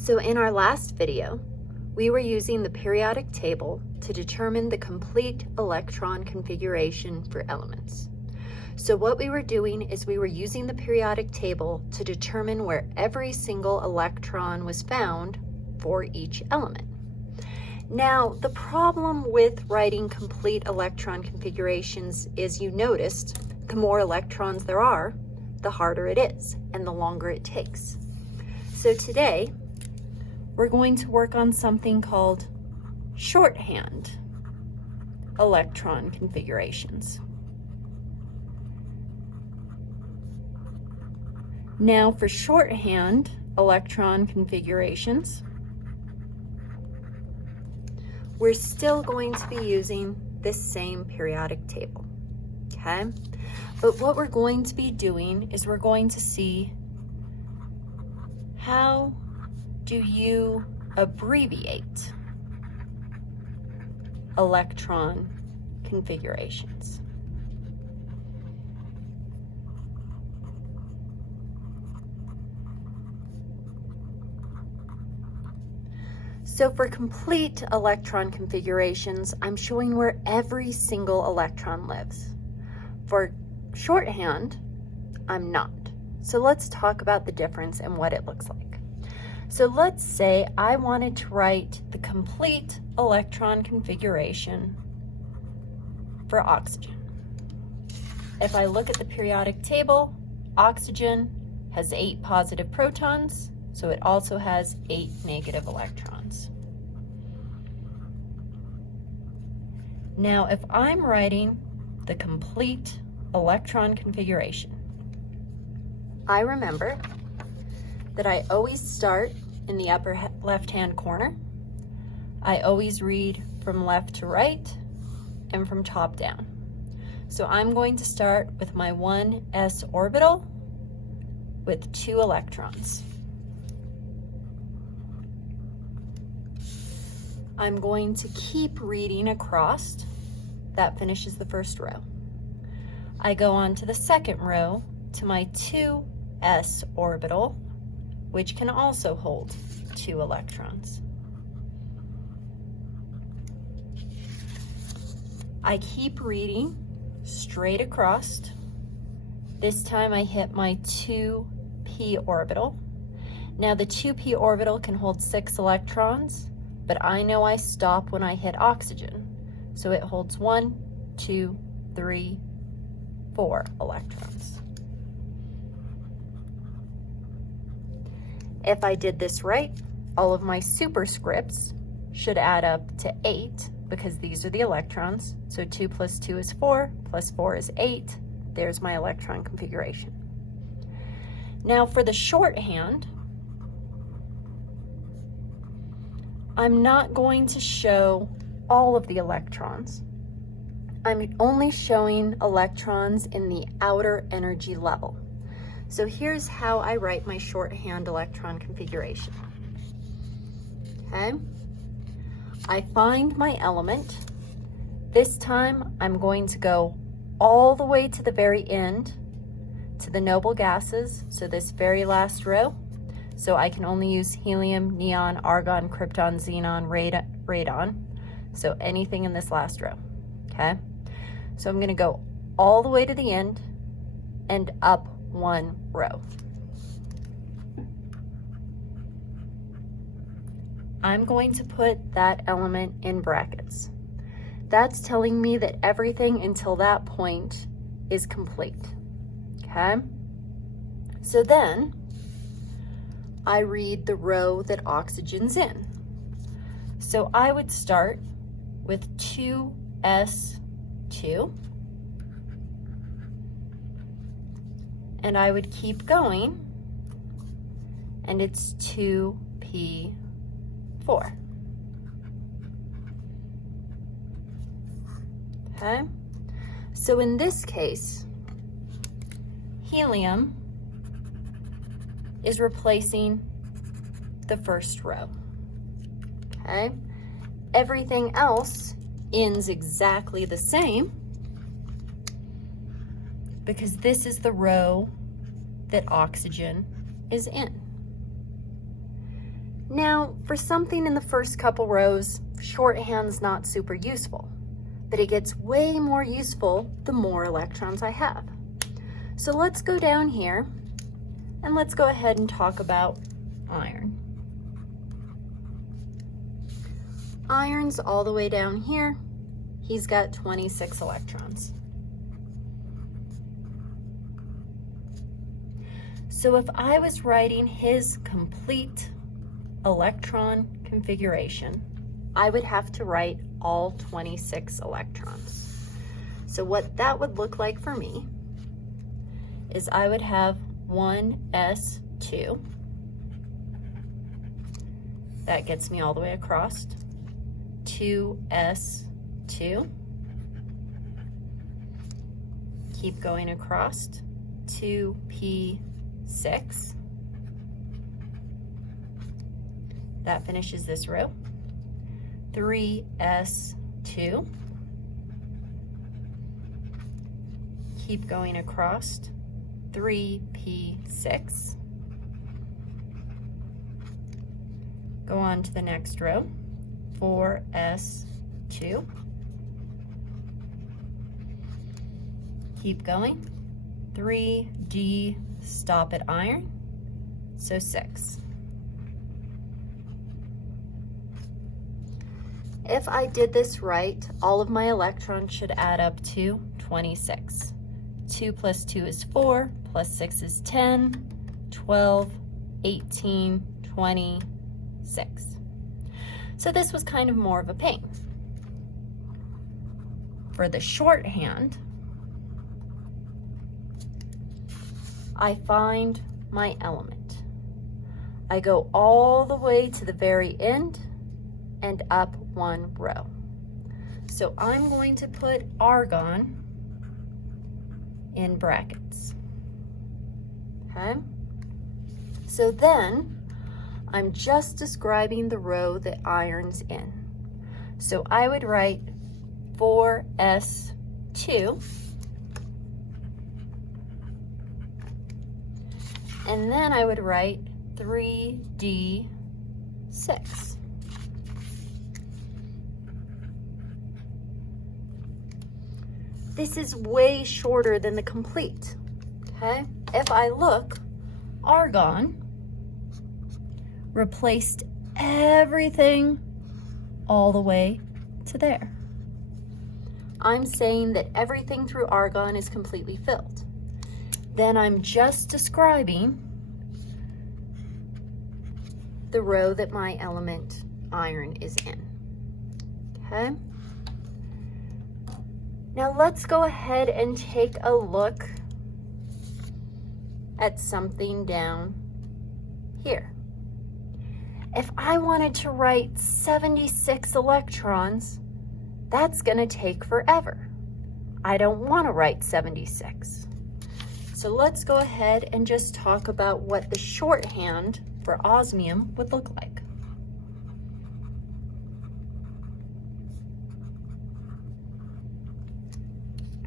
So in our last video, we were using the periodic table to determine the complete electron configuration for elements. So what we were doing is we were using the periodic table to determine where every single electron was found for each element. Now, the problem with writing complete electron configurations is, you noticed, the more electrons there are, the harder it is and the longer it takes. So today, we're going to work on something called shorthand electron configurations. Now, for shorthand electron configurations, we're still going to be using this same periodic table, okay? But what we're going to be doing is we're going to see how do you abbreviate electron configurations. So for complete electron configurations, I'm showing where every single electron lives. For shorthand, I'm not. So let's talk about the difference and what it looks like. So let's say I wanted to write the complete electron configuration for oxygen. If I look at the periodic table, oxygen has 8 positive protons, so it also has 8 negative electrons. Now, if I'm writing the complete electron configuration, I remember that I always start in the upper left-hand corner. I always read from left to right and from top down. So I'm going to start with my 1s orbital with 2 electrons. I'm going to keep reading across. That finishes the first row. I go on to the second row to my 2s orbital, which can also hold 2 electrons. I keep reading straight across. This time I hit my 2p orbital. Now the 2p orbital can hold 6 electrons, but I know I stop when I hit oxygen. So it holds 1, 2, 3, 4 electrons. If I did this right, all of my superscripts should add up to 8 because these are the electrons. So 2 plus 2 is 4, plus 4 is 8. There's my electron configuration. Now for the shorthand, I'm not going to show all of the electrons. I'm only showing electrons in the outer energy level. So here's how I write my shorthand electron configuration. Okay, I find my element. This time I'm going to go all the way to the very end to the noble gases, so this very last row. So I can only use helium, neon, argon, krypton, xenon, radon. So anything in this last row, okay? So I'm gonna go all the way to the end and up 1 row. I'm going to put that element in brackets. That's telling me that everything until that point is complete, okay? So then I read the row that oxygen's in. So I would start with 2s2, and I would keep going, and it's 2p4. Okay, so in this case, helium is replacing the first row, okay? Everything else ends exactly the same because this is the row that oxygen is in. Now, for something in the first couple rows, shorthand's not super useful, but it gets way more useful the more electrons I have. So let's go down here and let's go ahead and talk about iron. Iron's all the way down here. He's got 26 electrons. So if I was writing his complete electron configuration, I would have to write all 26 electrons. So what that would look like for me is I would have 1s2. That gets me all the way across. 2s2. Keep going across. 2p6. That finishes this row. 3s2. Keep going across. 3p6. Go on to the next row. 4s2. Keep going. 3d, stop at iron, so 6. If I did this right, all of my electrons should add up to 26. 2 plus 2 is 4, plus 6 is 10, 12, 18, 26. So this was kind of more of a pain. For the shorthand, I find my element. I go all the way to the very end and up one row. So I'm going to put argon in brackets. Okay? So then I'm just describing the row that iron's in. So I would write 4s2, and then I would write 3d6. This is way shorter than the complete, okay? If I look, argon replaced everything all the way to there. I'm saying that everything through argon is completely filled. Then I'm just describing the row that my element iron is in, okay? Now let's go ahead and take a look at something down here. If I wanted to write 76 electrons, that's going to take forever. I don't want to write 76. So let's go ahead and just talk about what the shorthand for osmium would look like.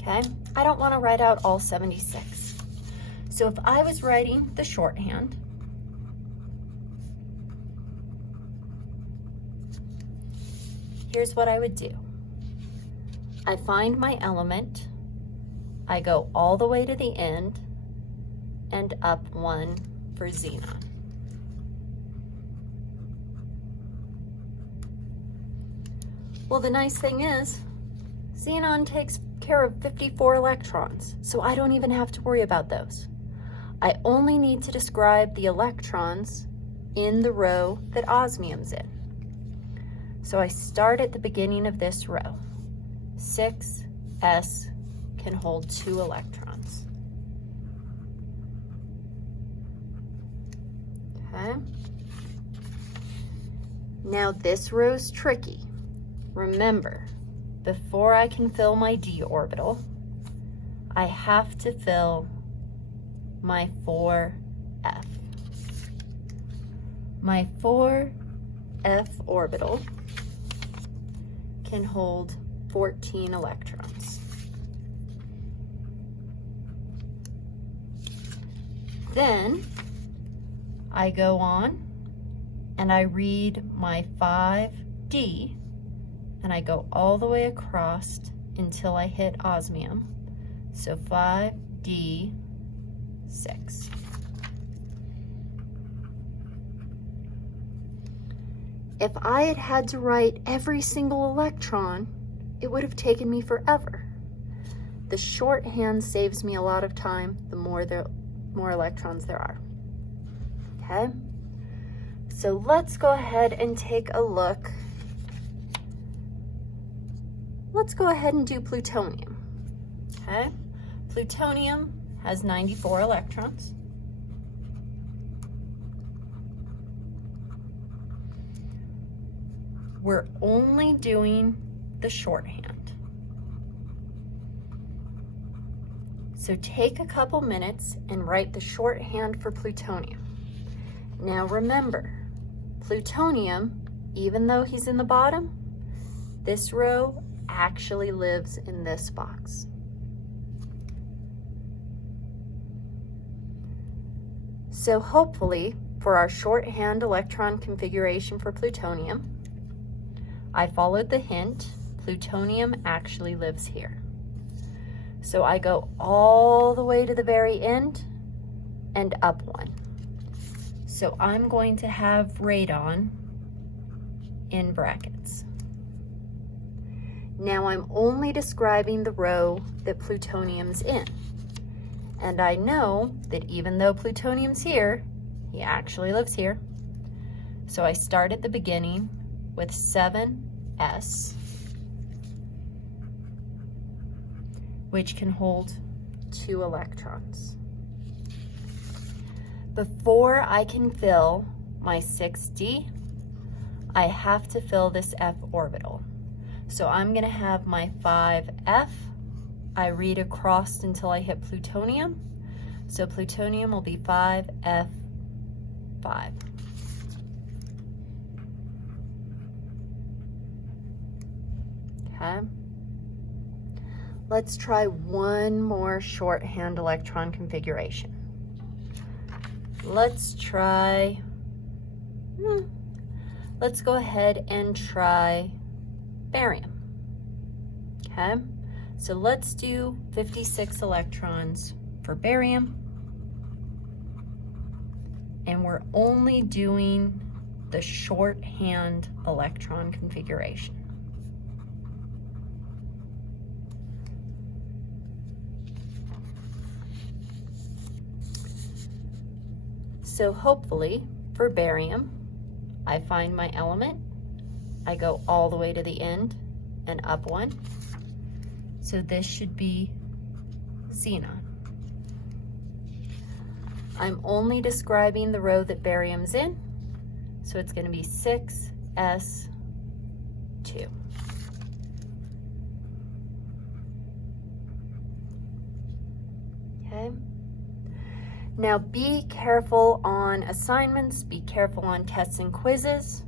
Okay, I don't want to write out all 76. So if I was writing the shorthand, here's what I would do. I find my element, I go all the way to the end and up one for xenon. Well, the nice thing is, xenon takes care of 54 electrons, so I don't even have to worry about those. I only need to describe the electrons in the row that osmium's in. So I start at the beginning of this row. 6s can hold 2 electrons. Okay. Now this row's tricky. Remember, before I can fill my d orbital, I have to fill my 4f. My 4f orbital can hold 14 electrons. Then I go on and I read my 5D, and I go all the way across until I hit osmium. So 5D6. If I had had to write every single electron, it would have taken me forever. The shorthand saves me a lot of time, the more electrons there are. Okay? So let's go ahead and take a look. Let's go ahead and do plutonium. Okay? Plutonium has 94 electrons. We're only doing the shorthand. So take a couple minutes and write the shorthand for plutonium. Now remember, plutonium, even though he's in the bottom, this row actually lives in this box. So hopefully, for our shorthand electron configuration for plutonium, I followed the hint, plutonium actually lives here. So I go all the way to the very end and up one. So I'm going to have radon in brackets. Now I'm only describing the row that plutonium's in. And I know that even though plutonium's here, he actually lives here. So I start at the beginning with 7s, which can hold 2 electrons. Before I can fill my 6d, I have to fill this f orbital. So I'm gonna have my 5f, I read across until I hit plutonium. So plutonium will be 5f5. Okay. Let's try one more shorthand electron configuration. Let's try, let's go ahead and try barium. Okay, so let's do 56 electrons for barium. And we're only doing the shorthand electron configuration. So hopefully for barium, I find my element, I go all the way to the end and up one. So this should be xenon. I'm only describing the row that barium's in, so it's going to be 6s2. Okay. Now be careful on assignments, be careful on tests and quizzes.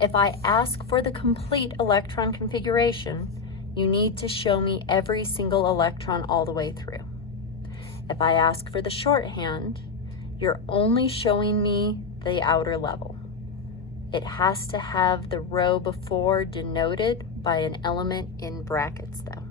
If I ask for the complete electron configuration, you need to show me every single electron all the way through. If I ask for the shorthand, you're only showing me the outer level. It has to have the row before denoted by an element in brackets though.